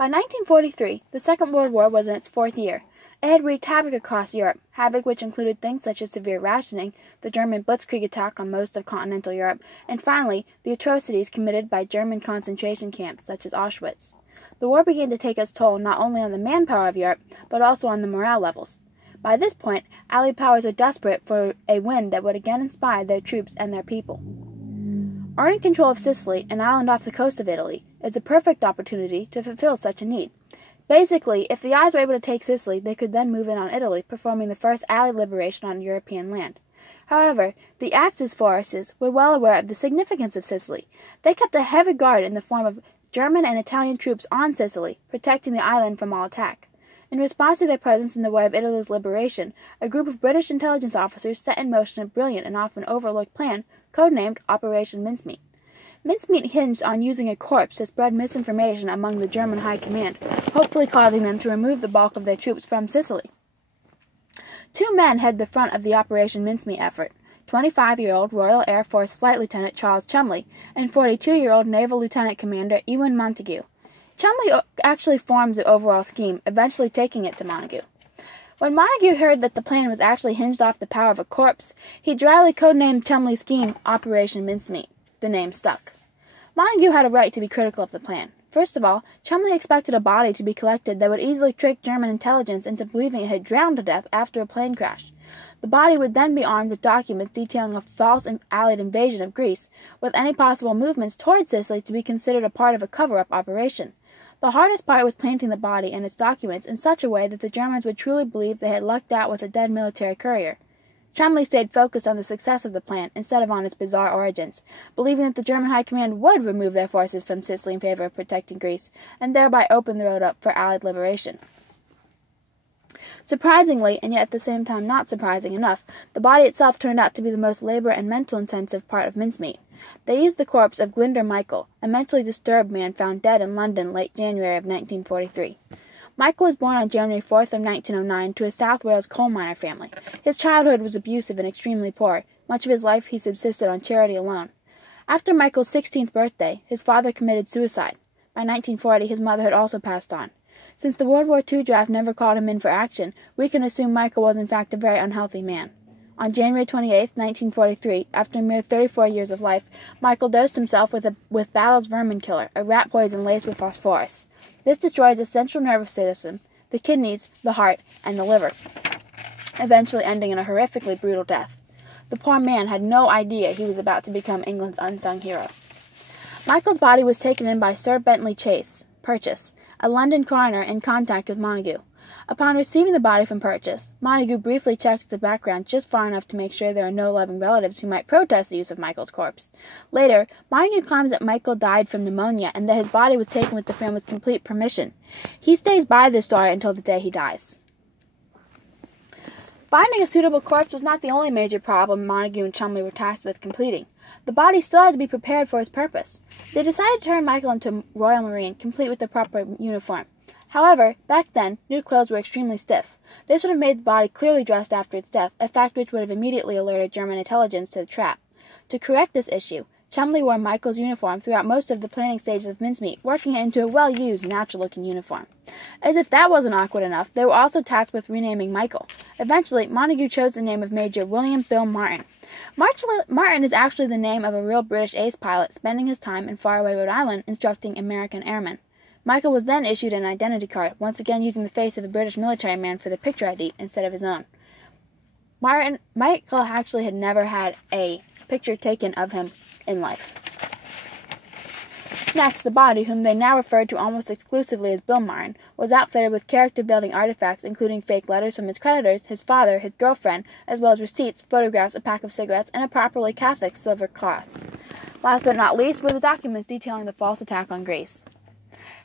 By 1943, the Second World War was in its fourth year. It had wreaked havoc across Europe, havoc which included things such as severe rationing, the German blitzkrieg attack on most of continental Europe, and finally, the atrocities committed by German concentration camps such as Auschwitz. The war began to take its toll not only on the manpower of Europe, but also on the morale levels. By this point, Allied powers are desperate for a win that would again inspire their troops and their people. Earning control of Sicily, an island off the coast of Italy, is a perfect opportunity to fulfill such a need. Basically, if the Allies were able to take Sicily, they could then move in on Italy, performing the first Allied liberation on European land. However, the Axis forces were well aware of the significance of Sicily. They kept a heavy guard in the form of German and Italian troops on Sicily, protecting the island from all attack. In response to their presence in the way of Italy's liberation, a group of British intelligence officers set in motion a brilliant and often overlooked plan, codenamed Operation Mincemeat. Mincemeat hinged on using a corpse to spread misinformation among the German high command, hopefully causing them to remove the bulk of their troops from Sicily. Two men head the front of the Operation Mincemeat effort, 25-year-old Royal Air Force Flight Lieutenant Charles Cholmondeley and 42-year-old Naval Lieutenant Commander Ewan Montagu. Cholmondeley actually forms the overall scheme, eventually taking it to Montagu. When Montagu heard that the plan was actually hinged off the power of a corpse, he dryly codenamed Cholmondeley's scheme Operation Mincemeat. The name stuck. Montagu had a right to be critical of the plan. First of all, Cholmondeley expected a body to be collected that would easily trick German intelligence into believing it had drowned to death after a plane crash. The body would then be armed with documents detailing a false Allied invasion of Greece, with any possible movements towards Sicily to be considered a part of a cover-up operation. The hardest part was planting the body and its documents in such a way that the Germans would truly believe they had lucked out with a dead military courier. Cholmondeley stayed focused on the success of the plan instead of on its bizarre origins, believing that the German high command would remove their forces from Sicily in favor of protecting Greece, and thereby open the road up for Allied liberation. Surprisingly, and yet at the same time not surprising enough, the body itself turned out to be the most labor and mental-intensive part of Mincemeat. They used the corpse of Glyndwr Michael, a mentally disturbed man found dead in London late January of 1943. Michael was born on January 4th of 1909 to a South Wales coal miner family. His childhood was abusive and extremely poor. Much of his life he subsisted on charity alone. After Michael's 16th birthday, his father committed suicide. By 1940, his mother had also passed on. Since the World War II draft never called him in for action, we can assume Michael was in fact a very unhealthy man. On January 28, 1943, after a mere 34 years of life, Michael dosed himself with Battle's vermin killer, a rat poison laced with phosphorus. This destroys the central nervous system, the kidneys, the heart, and the liver, eventually ending in a horrifically brutal death. The poor man had no idea he was about to become England's unsung hero. Michael's body was taken in by Sir Bentley Purchase, a London coroner in contact with Montagu. Upon receiving the body from Purchase, Montagu briefly checks the background just far enough to make sure there are no loving relatives who might protest the use of Michael's corpse. Later, Montagu claims that Michael died from pneumonia and that his body was taken with the family's complete permission. He stays by this story until the day he dies. Finding a suitable corpse was not the only major problem Montagu and Cholmondeley were tasked with completing. The body still had to be prepared for its purpose. They decided to turn Michael into a Royal Marine, complete with the proper uniform. However, back then, new clothes were extremely stiff. This would have made the body clearly dressed after its death, a fact which would have immediately alerted German intelligence to the trap. To correct this issue, Cholmondeley wore Michael's uniform throughout most of the planning stages of Mincemeat, working it into a well-used, natural-looking uniform. As if that wasn't awkward enough, they were also tasked with renaming Michael. Eventually, Montagu chose the name of Major William Bill Martin. Martin is actually the name of a real British ace pilot spending his time in faraway Rhode Island instructing American airmen. Michael was then issued an identity card, once again using the face of a British military man for the picture ID instead of his own. Michael actually had never had a picture taken of him in life. Next, the body, whom they now referred to almost exclusively as Bill Martin, was outfitted with character-building artifacts including fake letters from his creditors, his father, his girlfriend, as well as receipts, photographs, a pack of cigarettes, and a properly Catholic silver cross. Last but not least were the documents detailing the false attack on Greece.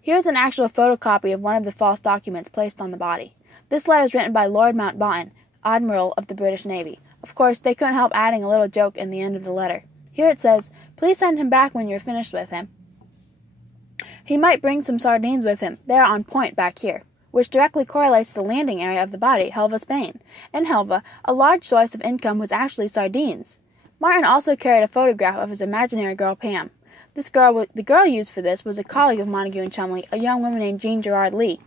Here's an actual photocopy of one of the false documents placed on the body. This letter is written by Lord Mountbatten, Admiral of the British Navy. Of course, they couldn't help adding a little joke in the end of the letter. Here it says, "Please send him back when you're finished with him. He might bring some sardines with him. They are on point back here," which directly correlates to the landing area of the body, Helva, Spain. In Helva, a large source of income was actually sardines. Martin also carried a photograph of his imaginary girl Pam. The girl used for this was a colleague of Montague and Chumley, a young woman named Jean Gerard Lee.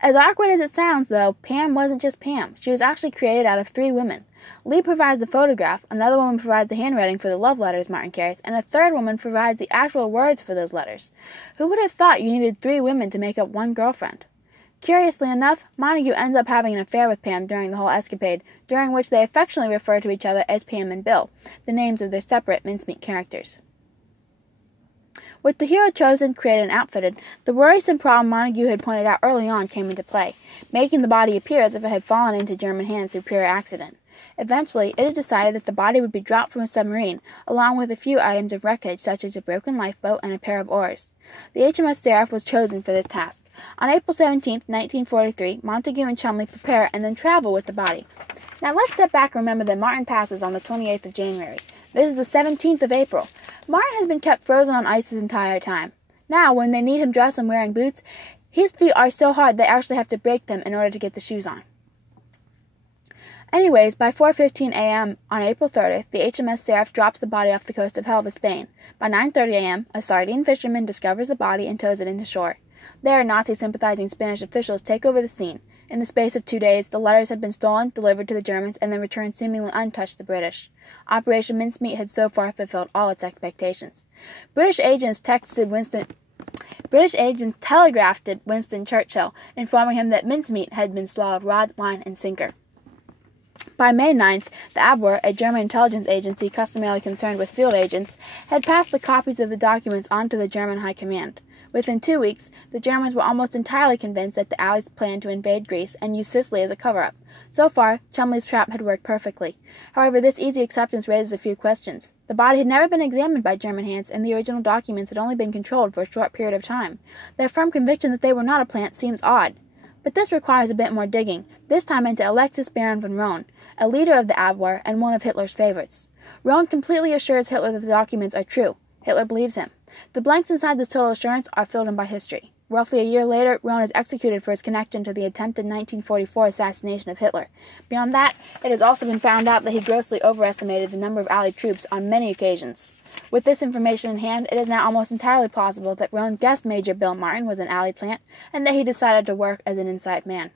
As awkward as it sounds, though, Pam wasn't just Pam. She was actually created out of 3 women. Lee provides the photograph, another woman provides the handwriting for the love letters Martin carries, and a third woman provides the actual words for those letters. Who would have thought you needed 3 women to make up one girlfriend? Curiously enough, Montague ends up having an affair with Pam during the whole escapade, during which they affectionately refer to each other as Pam and Bill, the names of their separate Mincemeat characters. With the hero chosen, created, and outfitted, the worrisome problem Montague had pointed out early on came into play, making the body appear as if it had fallen into German hands through pure accident. Eventually, it is decided that the body would be dropped from a submarine, along with a few items of wreckage such as a broken lifeboat and a pair of oars. The HMS Seraph was chosen for this task. On April 17, 1943, Montague and Chumley prepare and then travel with the body. Now let's step back and remember that Martin passes on the 28th of January. This is the 17th of April. Martin has been kept frozen on ice his entire time. Now, when they need him dressed and wearing boots, his feet are so hard they actually have to break them in order to get the shoes on. Anyways, by 4:15 a.m. on April 30th, the HMS Seraph drops the body off the coast of Helva, Spain. By 9:30 a.m., a sardine fisherman discovers the body and tows it into shore. There, Nazi-sympathizing Spanish officials take over the scene. In the space of 2 days, the letters had been stolen, delivered to the Germans, and then returned seemingly untouched to the British. Operation Mincemeat had so far fulfilled all its expectations. British agents telegraphed Winston Churchill, informing him that mincemeat had been swallowed rod, line, and sinker. By May 9th, the Abwehr, a German intelligence agency customarily concerned with field agents, had passed the copies of the documents on to the German High Command. Within 2 weeks, the Germans were almost entirely convinced that the Allies planned to invade Greece and use Sicily as a cover-up. So far, Chumley's trap had worked perfectly. However, this easy acceptance raises a few questions. The body had never been examined by German hands, and the original documents had only been controlled for a short period of time. Their firm conviction that they were not a plant seems odd. But this requires a bit more digging, this time into Alexis Baron von Rohn, a leader of the Abwehr and one of Hitler's favorites. Rohn completely assures Hitler that the documents are true. Hitler believes him. The blanks inside this total assurance are filled in by history. Roughly a year later, Rohn is executed for his connection to the attempted 1944 assassination of Hitler. Beyond that, it has also been found out that he grossly overestimated the number of Allied troops on many occasions. With this information in hand, it is now almost entirely plausible that Rohn guessed Major Bill Martin was an Allied plant, and that he decided to work as an inside man.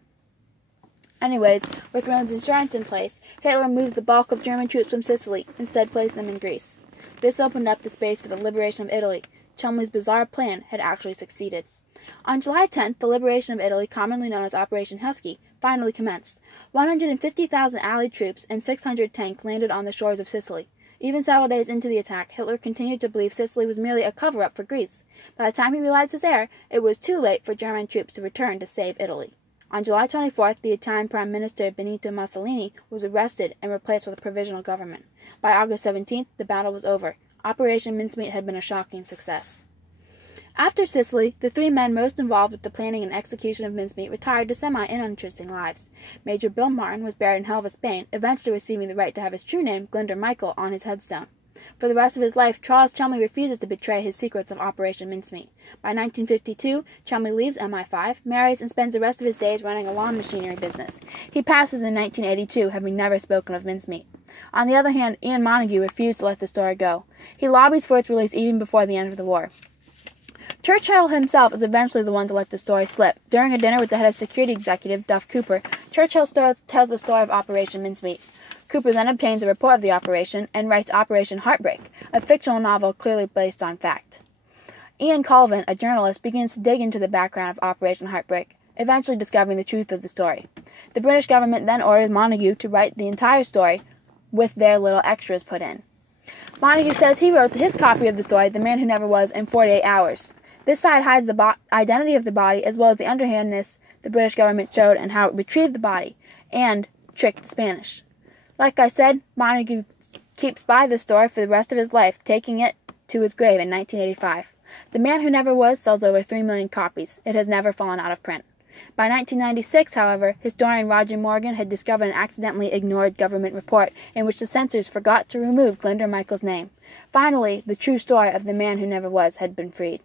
Anyways, with Rohn's insurance in place, Hitler removes the bulk of German troops from Sicily, instead placing them in Greece. This opened up the space for the liberation of Italy. Chumley's bizarre plan had actually succeeded. On July 10th, the liberation of Italy, commonly known as Operation Husky, finally commenced. 150,000 Allied troops and 600 tanks landed on the shores of Sicily. Even several days into the attack, Hitler continued to believe Sicily was merely a cover-up for Greece. By the time he realized his error, it was too late for German troops to return to save Italy. On July 24th, the Italian Prime Minister Benito Mussolini was arrested and replaced with a provisional government. By August 17th, the battle was over. Operation Mincemeat had been a shocking success. After Sicily, the 3 men most involved with the planning and execution of Mincemeat retired to semi-uninteresting lives. Major Bill Martin was buried in Helva, Spain, eventually receiving the right to have his true name, Glinder Michael, on his headstone. For the rest of his life, Charles Chumley refuses to betray his secrets of Operation Mincemeat. By 1952, Chumley leaves MI5, marries, and spends the rest of his days running a lawn machinery business. He passes in 1982, having never spoken of mincemeat. On the other hand, Ian Montague refused to let the story go. He lobbies for its release even before the end of the war. Churchill himself is eventually the one to let the story slip. During a dinner with the head of security executive, Duff Cooper, Churchill tells the story of Operation Mincemeat. Cooper then obtains a report of the operation and writes Operation Heartbreak, a fictional novel clearly based on fact. Ian Colvin, a journalist, begins to dig into the background of Operation Heartbreak, eventually discovering the truth of the story. The British government then orders Montague to write the entire story with their little extras put in. Montague says he wrote his copy of the story, The Man Who Never Was, in 48 hours. This side hides the identity of the body as well as the underhandedness the British government showed and how it retrieved the body and tricked the Spanish. Like I said, Montague keeps by the story for the rest of his life, taking it to his grave in 1985. The Man Who Never Was sells over 3 million copies. It has never fallen out of print. By 1996, however, historian Roger Morgan had discovered an accidentally ignored government report in which the censors forgot to remove Glinder Michael's name. Finally, the true story of the Man Who Never Was had been freed.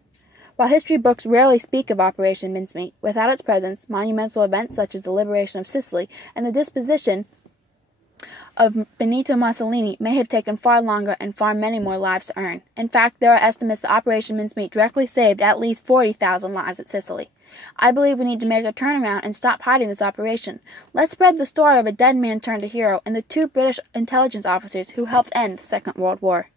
While history books rarely speak of Operation Mincemeat, without its presence, monumental events such as the liberation of Sicily and the disposition of Benito Mussolini may have taken far longer and far many more lives to earn. In fact, there are estimates that Operation Mincemeat directly saved at least 40,000 lives at Sicily. I believe we need to make a turnaround and stop hiding this operation. Let's spread the story of a dead man turned a hero and the 2 British intelligence officers who helped end the Second World War.